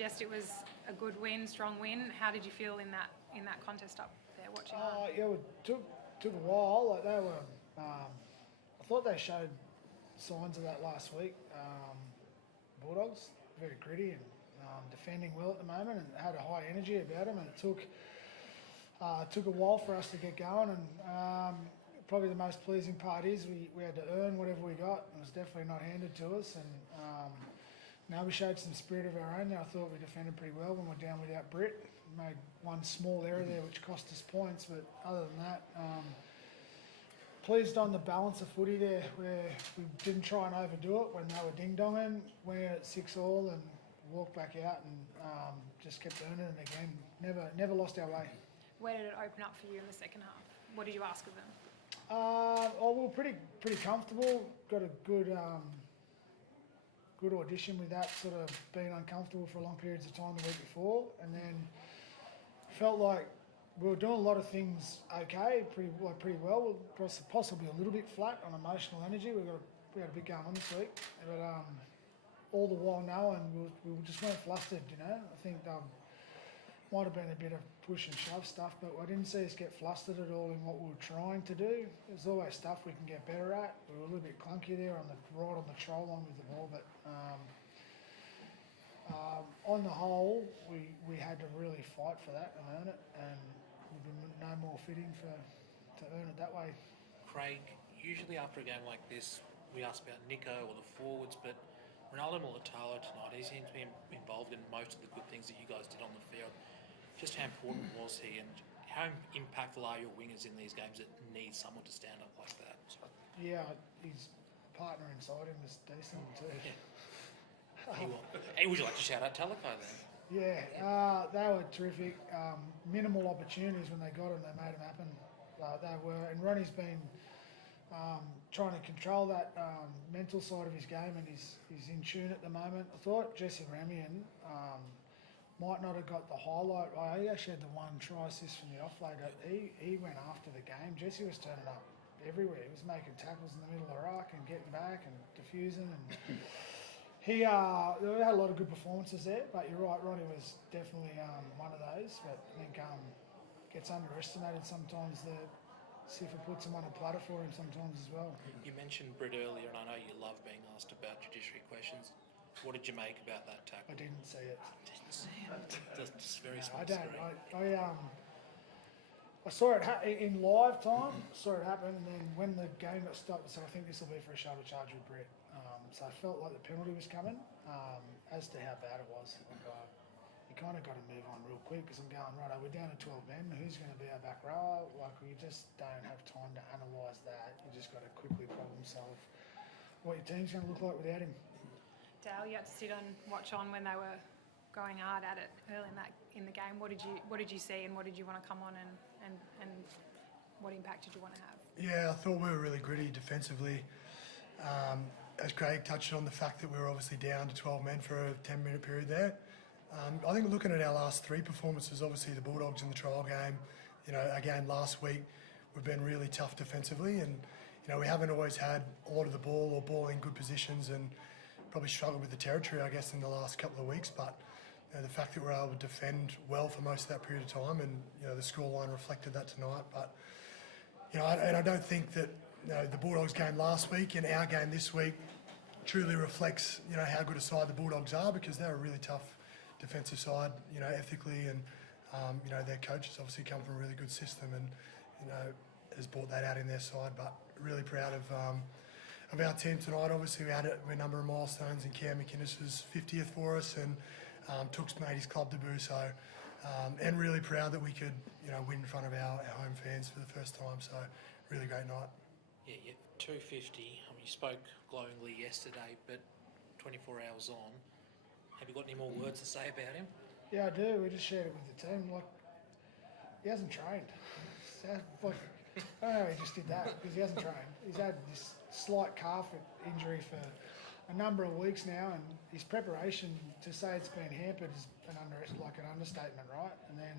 suggest it was a good win, strong win. How did you feel in that contest up there watching? Yeah, it took a while. Like they were, I thought they showed signs of that last week. Bulldogs, very gritty and defending well at the moment, and had a high energy about them. And it took a while for us to get going. And probably the most pleasing part is we had to earn whatever we got. It was definitely not handed to us. And now we showed some spirit of our own. I thought we defended pretty well when we were down without Britt. Made one small error there which cost us points, but other than that, pleased on the balance of footy there, where we didn't try and overdo it when they were ding-donging, went out at 6-all and walked back out and just kept earning it again. Never lost our way. Where did it open up for you in the second half? What did you ask of them? We were pretty comfortable. Got a good audition with that, sort of being uncomfortable for long periods of time the week before, and then felt like we were doing a lot of things okay, pretty well. Possibly a little bit flat on emotional energy. We had a bit going on this week, but all the while knowing we just weren't flustered. I think might have been a bit of push and shove stuff, but I didn't see us get flustered at all in what we were trying to do. There's always stuff we can get better at. We were a little bit clunky there right on the troll line with the ball, but on the whole, we had to really fight for that and earn it, and we've been no more fitting to earn it that way. Craig, usually after a game like this, we ask about Nico or the forwards, but Ronaldo Mulatalo tonight, he seems to be involved in most of the good things that you guys did on the field. Just how important was he, and how impactful are your wingers in these games that need someone to stand up like that? Yeah, his partner inside him was decent too. Yeah. Would you like to shout out Talakai then? Yeah, they were terrific. Minimal opportunities when they got them, they made them happen. They were, and Ronnie's been trying to control that mental side of his game, and he's in tune at the moment. I thought Jesse Ramian might not have got the highlight. He actually had the one try assist from the offload. He went after the game. Jesse was turning up everywhere. He was making tackles in the middle of the ruck and getting back and diffusing. And he had a lot of good performances there. But you're right, Ronnie was definitely one of those. But I think gets underestimated sometimes. The Siffer puts him on a platter for him sometimes as well. You mentioned Britt earlier, and I know you love being asked about judiciary questions. What did you make about that tackle? I didn't see it. Didn't see it. Just very small. I don't. I saw it in live time. Saw it happen, and then when the game got stopped, so I think this will be for a shoulder charge with Brett. So I felt like the penalty was coming. As to how bad it was, you kind of got to move on real quick, because I'm going right. We're down to 12 men. Who's going to be our back row? Like, we just don't have time to analyse that. You just got to quickly problem solve what your team's going to look like without him. Dale, you had to sit and watch on when they were going hard at it early in the game. What did you see, and what did you want to come on and what impact did you want to have? Yeah, I thought we were really gritty defensively. As Craig touched on, the fact that we were obviously down to 12 men for a 10-minute period there. I think looking at our last three performances, obviously the Bulldogs in the trial game, again last week, we've been really tough defensively, and we haven't always had a lot of the ball or ball in good positions, and probably struggled with the territory, I guess, in the last couple of weeks. But the fact that we're able to defend well for most of that period of time, and the scoreline reflected that tonight. But I don't think that the Bulldogs game last week and our game this week truly reflects how good a side the Bulldogs are, because they're a really tough defensive side, ethically, and their coaches obviously come from a really good system, and has brought that out in their side. But really proud of our team tonight. Obviously we had a number of milestones, and Cam McInnes was 50th for us, and Took's made his club debut, so and really proud that we could win in front of our home fans for the first time. So really great night. Yeah, 250. I mean, you spoke glowingly yesterday, but 24 hours on, have you got any more words to say about him? Yeah, I do. We just shared it with the team. Like, he hasn't trained. I don't know how he just did that, because he hasn't trained. He's had this slight calf injury for a number of weeks now, and his preparation, to say it's been hampered is an understatement, right? And then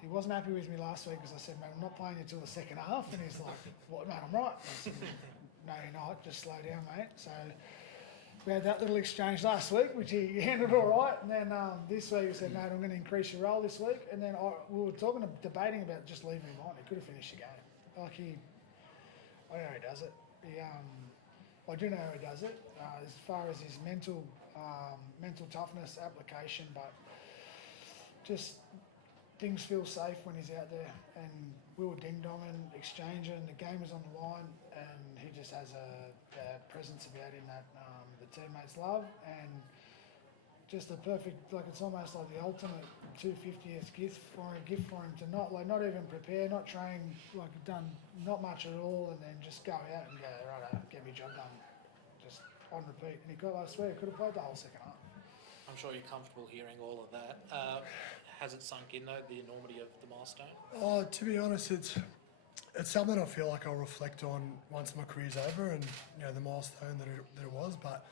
he wasn't happy with me last week, because I said, mate, I'm not playing until the second half, and he's like, what, mate, I'm right. I said, no, you're not, just slow down, mate. So we had that little exchange last week, which he handled all right. And then this week he said, mate, I'm going to increase your role this week. And then we were debating about just leaving him on. He could have finished the game. I don't know how he does it. I do know how he does it as far as his mental toughness, application, but just things feel safe when he's out there. And we were ding-donging, exchanging, the game was on the line, and he just has a presence about him that the teammates love, and just a perfect, like it's almost like the ultimate 250th gift for him to not even prepare, not train, like done not much at all, and then just go out and go, right, get me job done, just on repeat. And he got, I swear, he could have played the whole second half. I'm sure you're comfortable hearing all of that. Has it sunk in though, the enormity of the milestone? Oh, to be honest, it's something I feel like I'll reflect on once my career's over, and the milestone that it was. But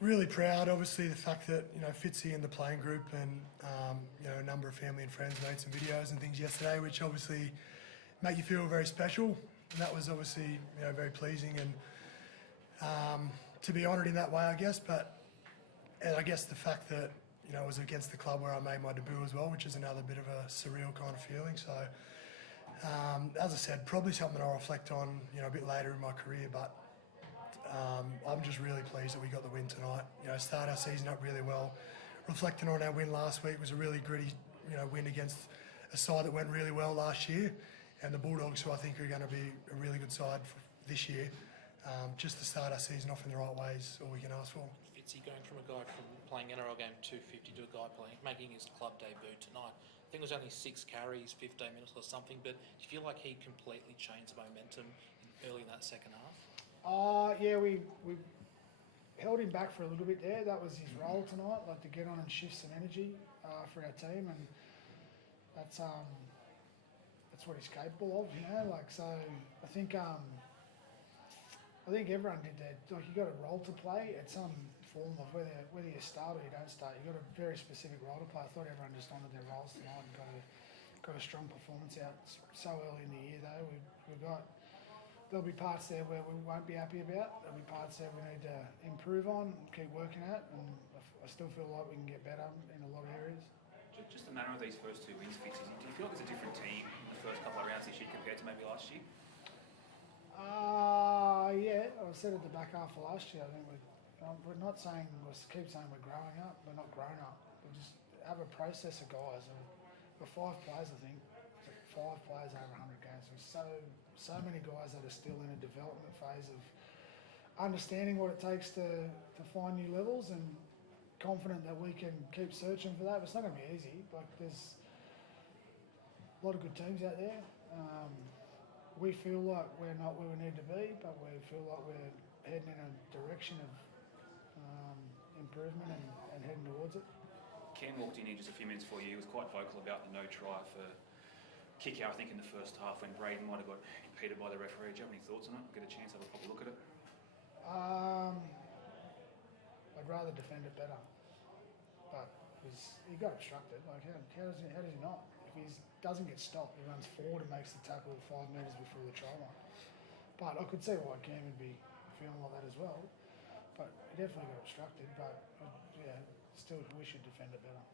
really proud, obviously, the fact that Fitzy and the playing group and a number of family and friends made some videos and things yesterday, which obviously make you feel very special. And that was obviously very pleasing, and to be honoured in that way, I guess. And I guess the fact that it was against the club where I made my debut as well, which is another bit of a surreal kind of feeling. So, as I said, probably something I'll reflect on, a bit later in my career. But I'm just really pleased that we got the win tonight. Start our season up really well. Reflecting on our win last week, was a really gritty, win against a side that went really well last year, and the Bulldogs, who I think are going to be a really good side for this year. Just to start our season off in the right way is all we can ask for. Fitzy going from a guy from playing NRL game 250 to a guy making his club debut tonight. I think it was only 6 carries, 15 minutes or something, but do you feel like he completely changed the momentum early in that second half? Yeah, we held him back for a little bit there. That was his role tonight, like to get on and shift some energy for our team, and that's what he's capable of, Like, so I think everyone did that. Like, you got a role to play at some form of whether you start or you don't start. You got a very specific role to play. I thought everyone just honoured their roles tonight and got a strong performance out so early in the year. Though there'll be parts there where we won't be happy about. There'll be parts there we need to improve on, keep working at, and I still feel like we can get better in a lot of areas. Just the manner of these first 2 wins, Fitzy, do you feel like it's a different team in the first couple of rounds this year compared to maybe last year? Yeah, I said at the back half of last year, I think we're not saying, keep saying we're growing up. We're not grown up. We just have a process of guys. We're 5 players, I think. 5 players over 100 games. There's so many guys that are still in a development phase of understanding what it takes to find new levels, and confident that we can keep searching for that. But it's not going to be easy. Like, there's a lot of good teams out there. We feel like we're not where we need to be, but we feel like we're heading in a direction of improvement and heading towards it. Cam walked in here just a few minutes before you. He was quite vocal about the no try for kick out, I think, in the first half when Braden might have got impeded by the referee. Do you have any thoughts on it? Get a chance to have a proper look at it? I'd rather defend it better, but he got obstructed. Like, how does he not? If he doesn't get stopped, he runs forward and makes the tackle 5 metres before the try line. But I could see why Cam would be feeling like that as well. But he definitely got obstructed. But yeah, still we should defend it better.